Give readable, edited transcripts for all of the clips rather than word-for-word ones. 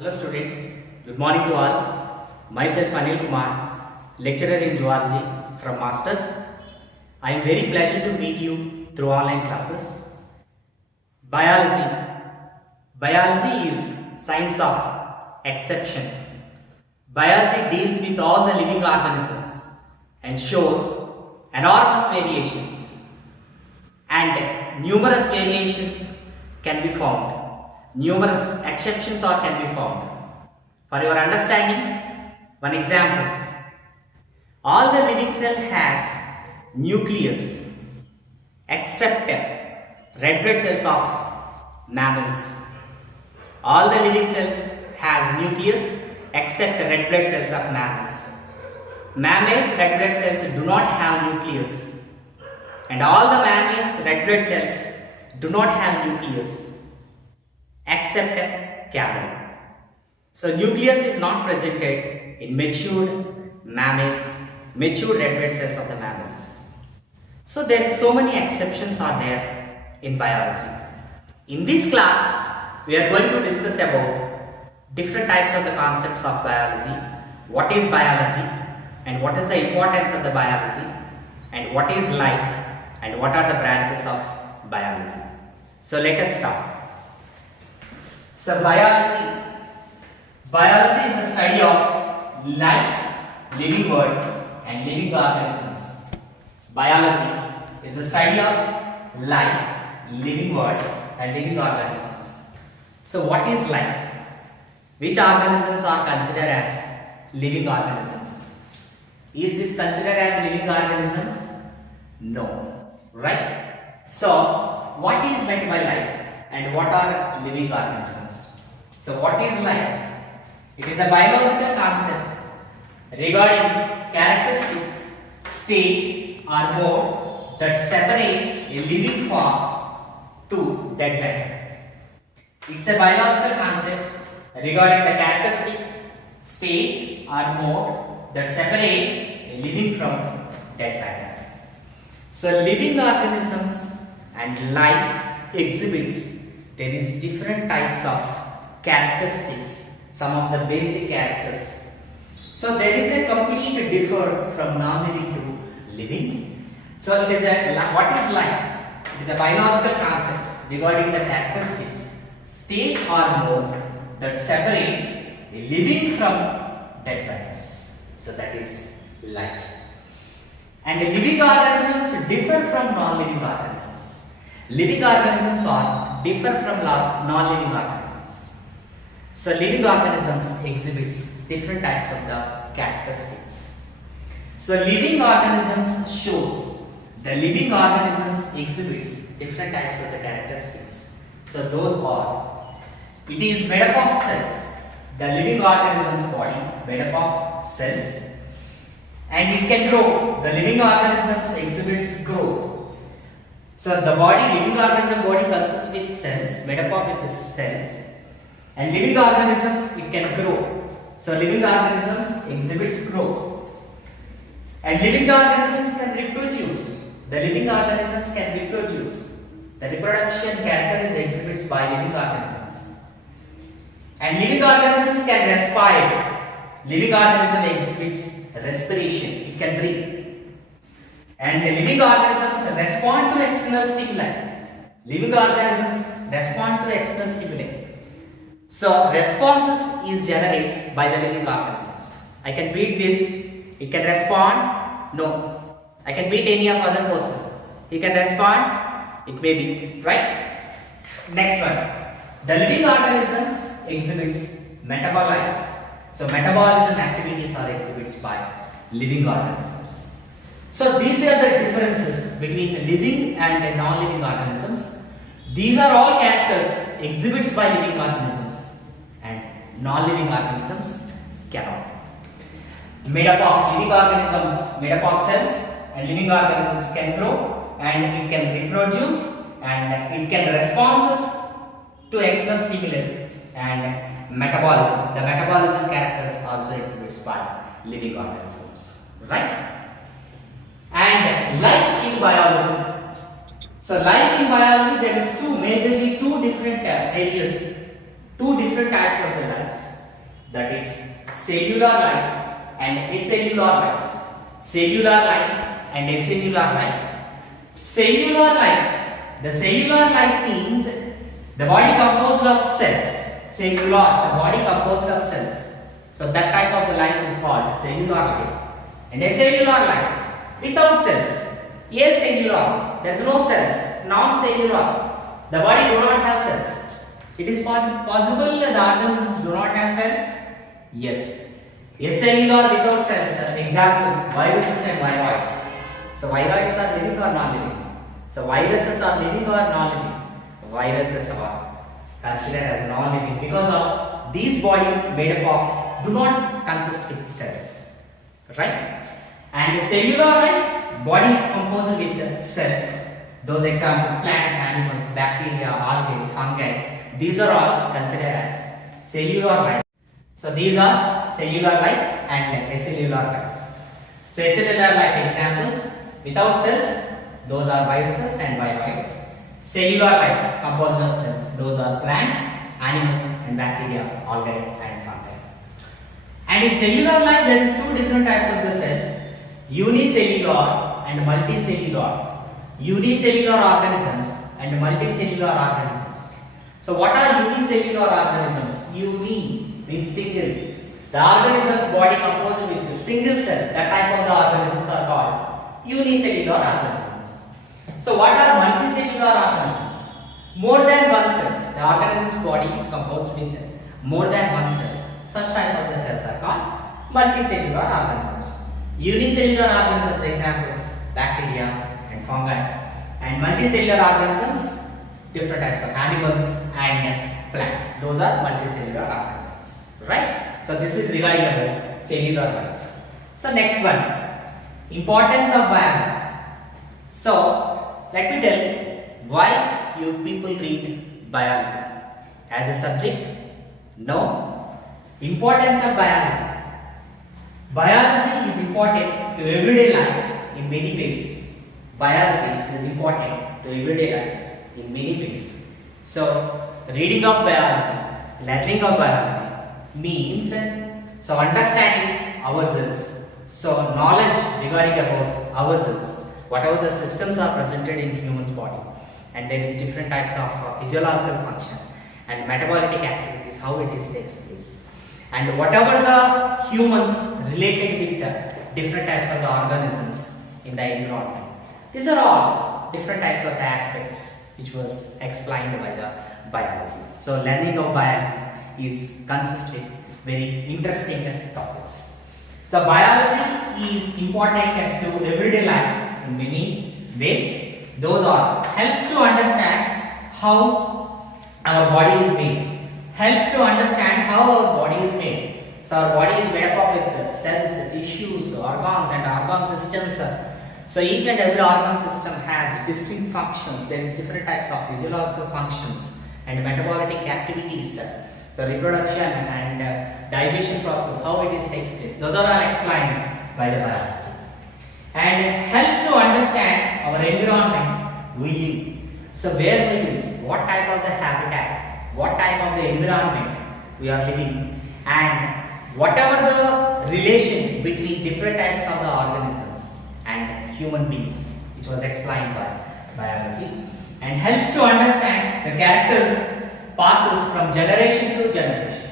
Hello students, good morning to all. Myself Anil Kumar, lecturer in zoology from Masters. I am very pleased to meet you through online classes. Biology. Biology is science of exception. Biology deals with all the living organisms and shows enormous variations, and numerous variations can be found. Numerous exceptions can be found. For your understanding, one example. All the living cell has nucleus except red blood cells of mammals. All the living cells has nucleus except red blood cells of mammals. Mammals red blood cells do not have nucleus, and all the mammals red blood cells do not have nucleus except camel. So nucleus is not presented in matured mammals, mature red blood cells of the mammals. So there is so many exceptions are there in biology. In this class, we are going to discuss about different types of the concepts of biology, what is biology and what is the importance of the biology, and what is life and what are the branches of biology. So let us start. So biology is the study of life, living world and living organisms. Biology is the study of life, living world and living organisms. So what is life? Which organisms are considered as living organisms? Is this considered as living organisms? No, right? So what is meant by life and what are living organisms? So what is life? It is a biological concept regarding characteristics, state or mode that separates a living form to dead matter. It's a biological concept regarding the characteristics, state or mode that separates a living from dead matter. So living organisms and life exhibits, there is different types of characteristics, some of the basic characters. So there is a complete differ from non-living to living. So it is what is life? It is a biological concept regarding the characteristics, state or mode that separates a living from dead matters. So that is life. And living organisms differ from non-living organisms. Living organisms are differ from non-living organisms. So living organisms exhibits different types of the characteristics. So living organisms shows the living organisms exhibits different types of the characteristics. So those are, it is made up of cells. The living organism's body made up of cells, and it can grow. The living organisms exhibits growth. So the living organism body consists with cells, made up of with cells, and living organisms it can grow. So living organisms exhibits growth, and living organisms can reproduce. The living organisms can reproduce. The reproduction character is exhibits by living organisms, and living organisms can respire. Living organism exhibits respiration. It can breathe. And the living organisms respond to external stimuli. Living organisms respond to external stimuli. So responses is generated by the living organisms. I can beat this. It can respond. No. I can beat any of other person. He can respond. It may be right. Next one. The living organisms exhibits metabolize. So metabolism activities are exhibits by living organisms. So these are the differences between living and non-living organisms. These are all characters exhibits by living organisms, and non-living organisms cannot. Made up of living organisms, made up of cells, and living organisms can grow, and it can reproduce, and it can responses to external stimulus and metabolism. The metabolism characters also exhibits by living organisms, right? And life in biology. So life in biology, there is majorly two different areas, two different types of the lives. that is cellular life and acellular life. Cellular life and acellular life. Cellular life. The cellular life means the body composed of cells. Cellular, the body composed of cells. So that type of the life is called cellular life. And acellular life without cells. Acellular, there is no cells. Non-cellular, the body do not have cells. It is possible the organisms do not have cells? Yes. Acellular without cells. Examples, viruses and viroids. So viroids are living or non-living? So viruses are living or non-living? Viruses are considered as non-living because of these body made up of do not consist with cells, right? And cellular life, body composed with cells. Those examples, plants, animals, bacteria, algae, fungi, these are all considered as cellular life. So these are cellular life and acellular life. So acellular life examples, without cells, those are viruses and viroids. Cellular life composed of cells, those are plants, animals and bacteria, algae and fungi. And in cellular life there is two different types of the cells, unicellular and multicellular. Unicellular organisms and multicellular organisms. So what are unicellular organisms? Uni means single. The organism's body composed with a single cell, that type of the organisms are called unicellular organisms. So what are multicellular organisms? More than one cells. The organism's body composed with more than one cells. Such type of the cells are called multicellular organisms. Unicellular organisms examples, bacteria and fungi, and multicellular organisms, different types of animals and plants. Those are multicellular organisms, right? So this is regarding about cellular life. So next one, importance of biology. So let me tell why you people read biology as a subject. No. Importance of biology. Biology is important to everyday life in many ways. Biology is important to everyday life in many ways. So reading of biology, learning of biology means so understanding ourselves. So knowledge regarding about ourselves, whatever the systems are presented in human's body, and there is different types of physiological function and metabolic activities, how it is takes place. And whatever the humans related with the different types of the organisms in the environment. These are all different types of the aspects which was explained by the biology. So learning of biology is consistent very interesting topics. So biology is important to everyday life in many ways. Those are helps to understand how our body is made. Helps to understand how our body is made. So our body is made up with cells, tissues, organs and organ systems. So each and every organ system has distinct functions. There is different types of physiological functions and metabolic activities. So reproduction and digestion process, how it is takes place. Those are all explained by the biology. And helps to understand our environment we live. So where we live, what type of the habitat, what type of the environment we are living, and whatever the relation between different types of the organisms and human beings, which was explained by biology, and helps to understand the characters passes from generation to generation.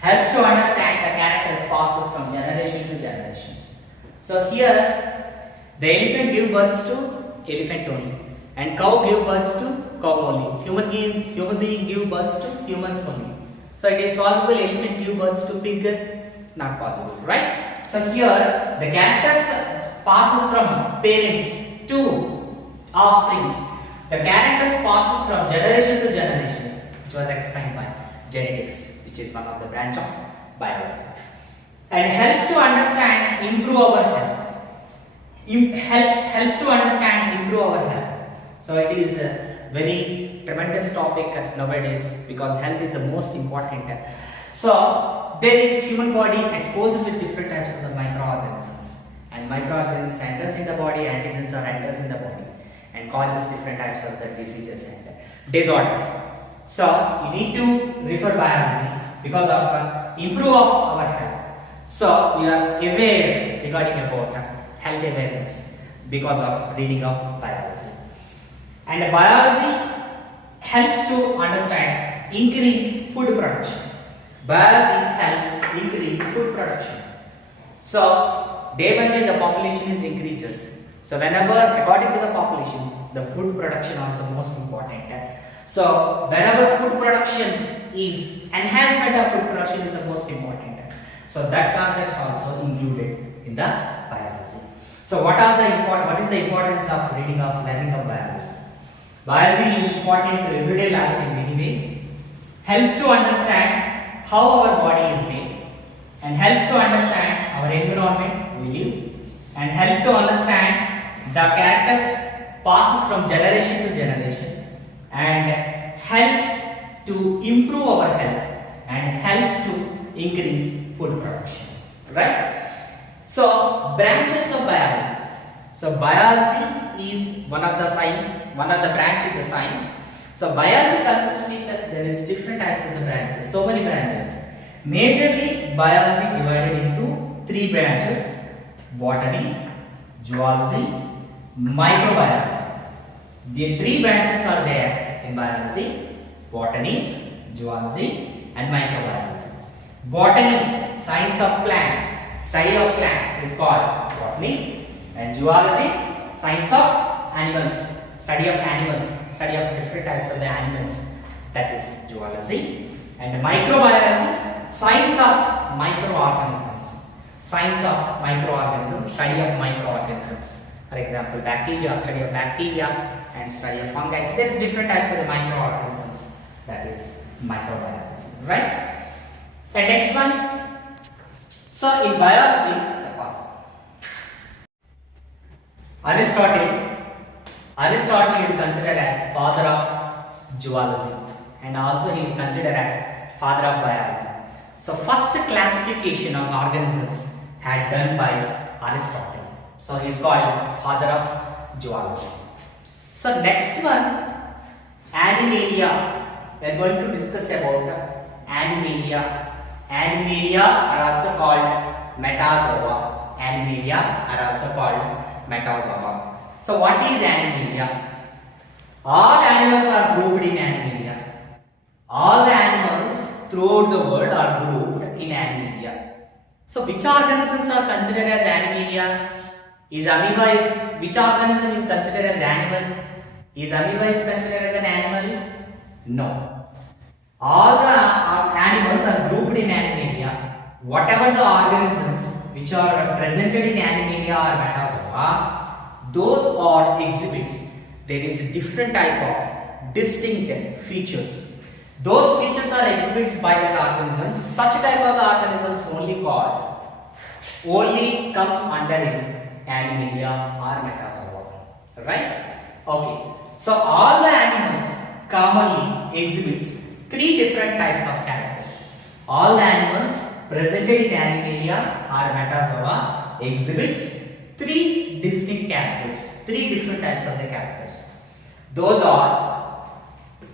Helps to understand the characters passes from generation to generations. So here the elephant give birth to elephant only, and cow give birth to cow only. Human being give birth to humans only. So it is possible elephant give birth to pig? Not possible, right? So here the characters passes from parents to offsprings. The characters passes from generation to generations, which was explained by genetics, which is one of the branch of biology, and helps to understand, improve our health. Helps to understand, improve our health. So it is a very tremendous topic nowadays because health is the most important. So there is human body exposed with different types of the microorganisms, and microorganisms enters in the body, antigens are enters in the body and causes different types of the diseases and disorders. So you need to refer biology because of improve of our health. So we are aware regarding about health awareness because of reading of biology. And biology helps to understand increase food production. Biology helps increase food production. So day by day the population is increases. So whenever according to the population, the food production also most important. So whenever food production is enhancement of food production is the most important. So that concept is also included in the biology. So what is the importance of reading of learning of biology? Biology is important to everyday life in many ways. Helps to understand how our body is made, and helps to understand our environment we live, and help to understand the characters passes from generation to generation, and helps to improve our health, and helps to increase food production. Right? So branches of biology. So biology is one of the branch of the science. So biology consists with there is different types of the branches, so many branches. Majorly biology divided into 3 branches: botany, zoology, microbiology. The 3 branches are there in biology: botany, zoology and microbiology. Botany, science of plants, study of plants is called botany, and zoology, science of animals, study of different types of the animals, that is zoology. And microbiology, science of microorganisms, study of microorganisms. For example, bacteria, study of bacteria, and study of fungi. There is different types of the microorganisms, that is microbiology, right? And next one, so in biology, suppose Aristotle is considered as father of zoology, and also he is considered as father of biology. So first classification of organisms had done by Aristotle. So he is called father of zoology. So next one, Animalia. We are going to discuss about Animalia. Animalia are also called metazoa. Animalia are also called metazoa. So what is Animalia? All animals are grouped in Animalia. All the animals throughout the world are grouped in Animalia. So which organisms are considered as Animalia? Which organism is considered as animal? Is amoeba is considered as an animal? No. All the animals are grouped in Animalia. Whatever the organisms which are presented in Animalia or metazoa, those are exhibits. There is a different type of distinct features. Those features are exhibits by the organisms. Such type of organisms only comes under Animalia or metazoa. Right? Okay. So all the animals commonly exhibits 3 different types of characters. All the animals presented in Animalia or metazoa exhibits 3 distinct characters, 3 different types of the characters. Those are,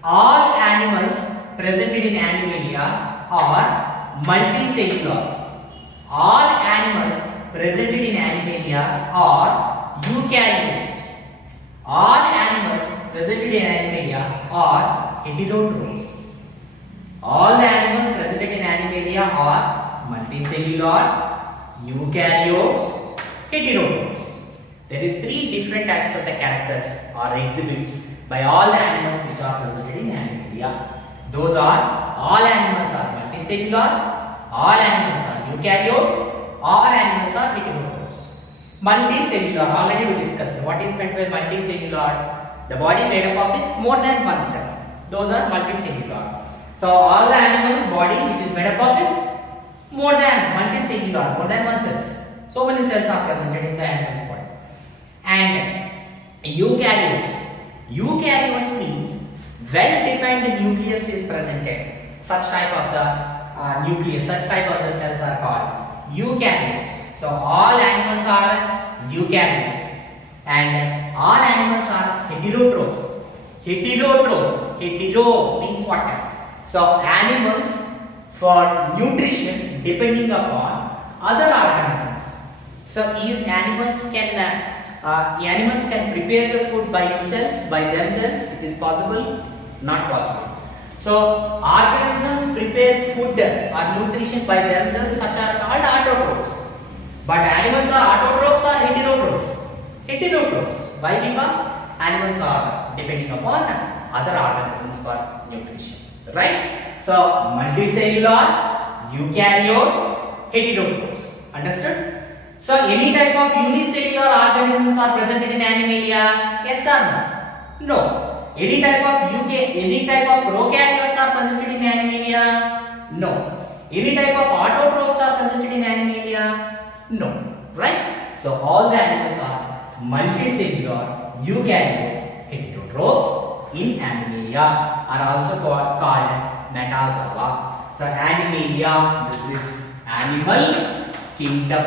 all animals presented in Animalia are multicellular. All animals presented in Animalia are eukaryotes. All animals presented in Animalia are heterotrophs. All the animals presented in Animalia are multicellular, eukaryotes, heterotrophs. There is 3 different types of the characters or exhibits by all the animals which are presented in Animalia. Those are, all animals are multicellular, all animals are eukaryotes, all animals are heterotrophs. Multicellular, already we discussed. What is meant by multicellular? The body made up of more than one cell. Those are multicellular. So all the animals' body which is made up of more than multicellular, more than one cells. So many cells are presented in the animal's body. And eukaryotes. Eukaryotes means well-defined nucleus is presented. Such type of the nucleus, such type of the cells are called eukaryotes. So all animals are eukaryotes, and all animals are heterotrophs. Heterotrophs. Hetero means what? So animals for nutrition depending upon other organisms. So animals can prepare the food by themselves, It is possible? Not possible. So organisms prepare food or nutrition by themselves, such are called autotrophs. But animals are autotrophs or heterotrophs? Heterotrophs. Why? Because animals are depending upon other organisms for nutrition. Right? So multicellular, eukaryotes, heterotrophs. Understood? So any type of unicellular organisms are present in Animalia? Yes or no? No. Any type of prokaryotes are present in Animalia? No. Any type of autotrophs are present in Animalia? No. Right? So all the animals are multicellular, eukaryotes, heterotrophs in Animalia are also called metazoa. So Animalia, this is animal kingdom.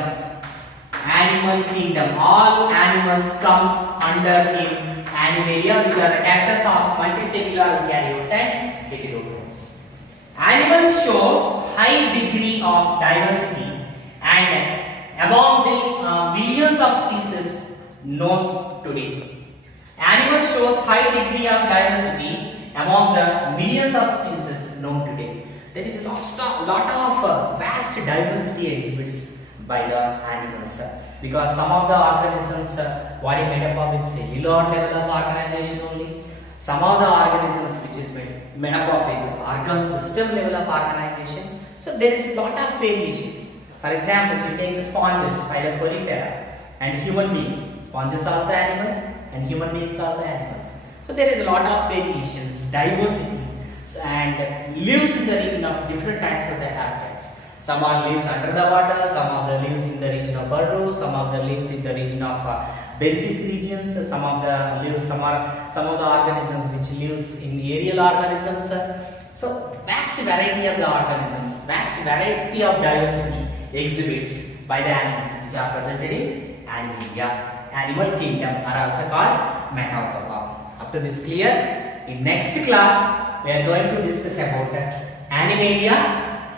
Animal kingdom. All animals comes under in Animalia, which are the characters of multicellular eukaryotes and heterotrophs. Animals shows high degree of diversity and among the billions of species known today. Animals shows high degree of diversity among the millions of species known today. There is lot of vast diversity exhibits by the animals because some of the organisms what is made up of with cellular level of organization only. Some of the organisms which is made up of with organ system level of organization. So there is lot of variations. For example, you take the sponges, phylum Porifera, and human beings. Sponges also animals and human beings also animals. So there is a lot of variations, diversity, and lives in the region of different types of the habitats. Some are lives under the water, some of the lives in the region of burrow, some of the lives in the region of benthic regions, some of the organisms which lives in the aerial organisms. So vast variety of the organisms, vast variety of diversity exhibits by the animals which are presented in Animalia. Animal kingdom are also called metazoa. Up to this clear? In next class we are going to discuss about Animalia,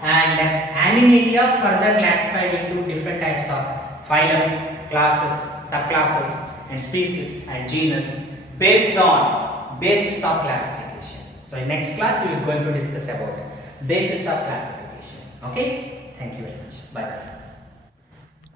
and Animalia further classified into different types of phylums, classes, subclasses and species and genus based on basis of classification. So in next class we are going to discuss about basis of classification. Okay? Thank you very much. Bye.